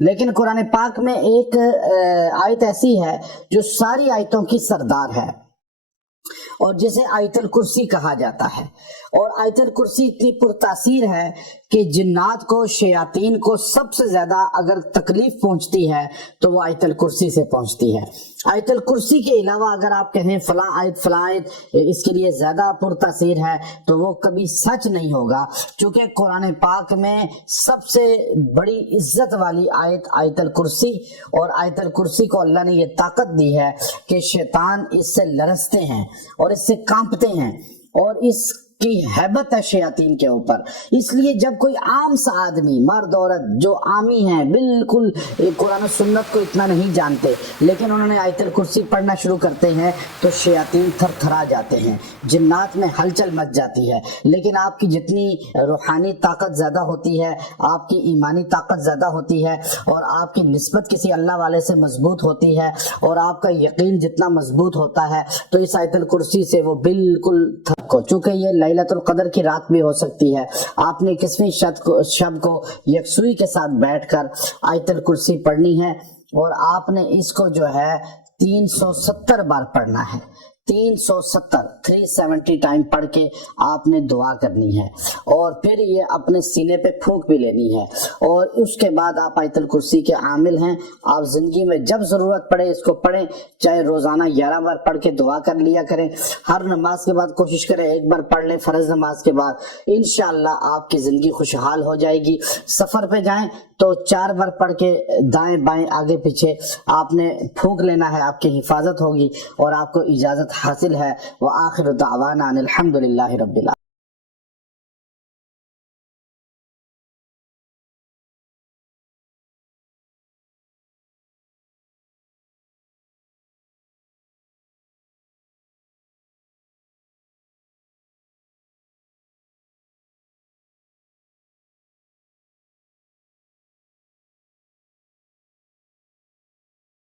لیکن قرآن پاک میں ایک آیت ایسی ہے جو ساری آیتوں کی سردار ہے اور جسے آیت الکرسی کہا جاتا ہے، اور آیت الکرسی اتنی پرتاثیر ہے کہ جنات کو، شیاطین کو سب سے زیادہ اگر تکلیف پہنچتی ہے تو وہ آیت الکرسی سے پہنچتی ہے۔ آیت الکرسی کے علاوہ اگر آپ کہیں فلاں آیت اس کے لیے زیادہ پرتاثیر ہے تو وہ کبھی سچ نہیں ہوگا، چونکہ قرآن پاک میں سب سے بڑی عزت والی آیت آیت الکرسی، اور آیت الکرسی کو اللہ نے یہ طاقت دی ہے کہ شیطان اس سے لرزتے ہیں اور اس سے کانپتے ہیں، اور اس کی ہیبت ہے شیاطین کے اوپر۔ اس لیے جب کوئی عام سا آدمی، مرد عورت جو عامی ہیں، بالکل قرآن و سنت کو اتنا نہیں جانتے، لیکن انہوں نے آیت الکرسی پڑھنا شروع کرتے ہیں تو شیاطین تھر تھرا جاتے ہیں، جنات میں ہلچل مچ جاتی ہے۔ لیکن آپ کی جتنی روحانی طاقت زیادہ ہوتی ہے، آپ کی ایمانی طاقت زیادہ ہوتی ہے، اور آپ کی نسبت کسی اللہ والے سے مضبوط ہوتی ہے، اور آپ کا یقین جتنا مضبوط ہوتا ہے، تو اس آیت الکرسی سے وہ بالکل چونکہ یہ لیلۃ القدر کی رات بھی ہو سکتی ہے، آپ نے 21ویں شب کو یکسوئی کے ساتھ بیٹھ کر آیت الکرسی پڑھنی ہے، اور آپ نے اس کو جو ہے 370 بار پڑھنا ہے، 370 ٹائم پڑھ کے آپ نے دعا کرنی ہے، اور پھر یہ اپنے سینے پہ پھونک بھی لینی ہے، اور اس کے بعد آپ آیت الکرسی کے عامل ہیں۔ آپ زندگی میں جب ضرورت پڑے اس کو پڑھیں، چاہے روزانہ 11 بار پڑھ کے دعا کر لیا کریں، ہر نماز کے بعد کوشش کریں 1 بار پڑھ لیں فرض نماز کے بعد، انشاءاللہ آپ کی زندگی خوشحال ہو جائے گی۔ سفر پہ جائیں تو 4 بار پڑھ کے دائیں بائیں آگے پیچھے آپ نے پھونک لینا ہے، آپ کی حفاظت ہوگی اور آپ کو اجازت حاصل ہے۔ وآخر دعوانا ان الحمد للہ رب العالمین۔